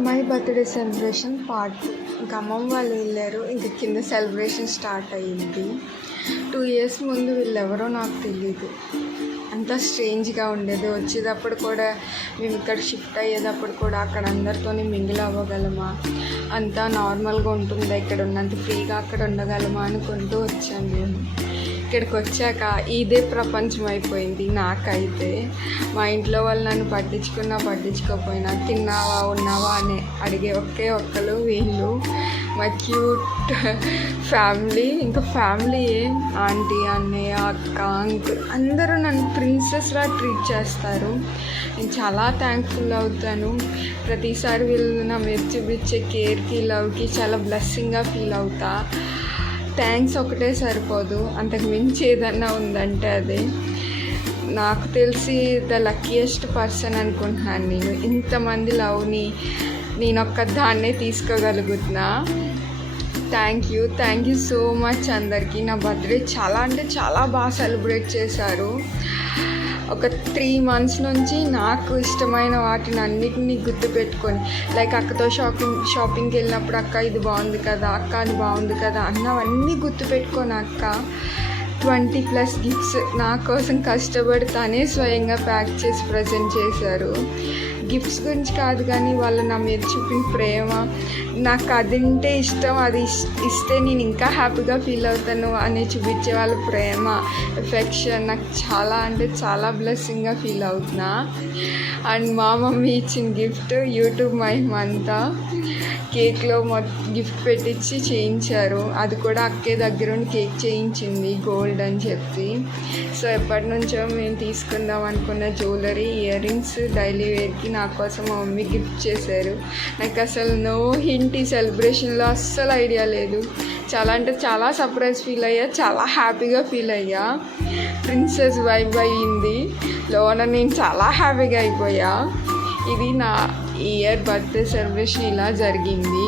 My birthday celebration part 2. ఇంకా అమ్మమ్మ వాళ్ళు వెళ్ళారు. ఇంక కింద సెలబ్రేషన్ స్టార్ట్ అయ్యింది. 2 years ముందు వీళ్ళెవరో నాకు తెలీదు. అంతా స్ట్రేంజ్గా ఉండేది. వచ్చేటప్పుడు కూడా మేము ఇక్కడ షిఫ్ట్ అయ్యేటప్పుడు కూడా అక్కడ అందరితోని మింగిల్ అవ్వగలమా, అంతా నార్మల్గా ఉంటుందా, ఇక్కడ ఉన్నంత ఫ్రీగా అక్కడ ఉండగలమా అనుకుంటూ వచ్చాము మేము. ఇక్కడికి వచ్చాక ఇదే ప్రపంచం అయిపోయింది నాకైతే. మా ఇంట్లో వాళ్ళు నన్ను పట్టించుకోకపోయినా తిన్నావా ఉన్నావా అని అడిగే ఒక్కరు వీళ్ళు. మా క్యూట్ ఫ్యామిలీ, ఇంకా ఫ్యామిలీ ఆంటీ, అన్నయ్య, అక్క, అంకుల్ అందరూ నన్ను ప్రిన్సెస్లా ట్రీట్ చేస్తారు. నేను చాలా థ్యాంక్ఫుల్ అవుతాను. ప్రతిసారి వీళ్ళు నా మీద చూపించే కేర్కి, లవ్కి చాలా బ్లెస్సింగ్గా ఫీల్ అవుతా. థ్యాంక్స్ ఒకటే సరిపోదు, అంతకు మించి ఏదన్నా ఉందంటే అదే. నాకు తెలిసి ద లక్కీయెస్ట్ పర్సన్ అనుకుంటున్నాను నేను. ఇంతమంది లవ్ని నేను ఒక్కదాన్నే తీసుకోగలుగుతున్నా. థ్యాంక్ యూ సో మచ్ అందరికీ. నా బర్త్డే చాలా అంటే చాలా బాగా సెలబ్రేట్ చేశారు. ఒక 3 months నుంచి నాకు ఇష్టమైన వాటిని అన్నిటినీ గుర్తుపెట్టుకొని, లైక్ అక్కతో షాపింగ్కి వెళ్ళినప్పుడు అక్క ఇది బాగుంది కదా, అక్క అది బాగుంది కదా అన్నవన్నీ గుర్తుపెట్టుకొని అక్క 20+ గిఫ్ట్స్ నా కోసం కష్టపడి స్వయంగా ప్యాక్ చేసి ప్రజెంట్ చేశారు. గిఫ్ట్స్ గురించి కాదు కానీ వాళ్ళు నా మీద చూపిన ప్రేమ, నాకు అది అంటే ఇష్టం, అది ఇస్తే నేను ఇంకా హ్యాపీగా ఫీల్ అవుతాను అని చూపించే వాళ్ళ ప్రేమ, ఎఫెక్షన్ నాకు చాలా అంటే చాలా బ్లెస్సింగ్గా ఫీల్ అవుతున్నా. అండ్ మా మమ్మీ ఇచ్చిన గిఫ్ట్ యూట్యూబ్ మహిమంతా కేక్లో గిఫ్ట్ పెట్టించి చేయించారు. అది కూడా అక్కే దగ్గరుండి కేక్ చేయించింది గోల్డ్ అని చెప్పి. సో ఎప్పటి నుంచో మేము తీసుకుందాం అనుకున్న జ్యువెలరీ, ఇయర్ రింగ్స్ డైలీ వేర్కి నా కోసం మా మమ్మీ గిఫ్ట్ చేశారు. నాకు అసలు నో హింట్ ఈ సెలబ్రేషన్లో అస్సలు ఐడియా లేదు. చాలా అంటే చాలా సర్ప్రైజ్ ఫీల్ అయ్యా, చాలా హ్యాపీగా ఫీల్ అయ్యా. ప్రిన్సెస్ వైబ్ అయ్యింది లోన, నేను చాలా హ్యాపీగా అయిపోయా. ఇది నా ఇయర్ బర్త్డే సెలబ్రేషన్ ఇలా జరిగింది.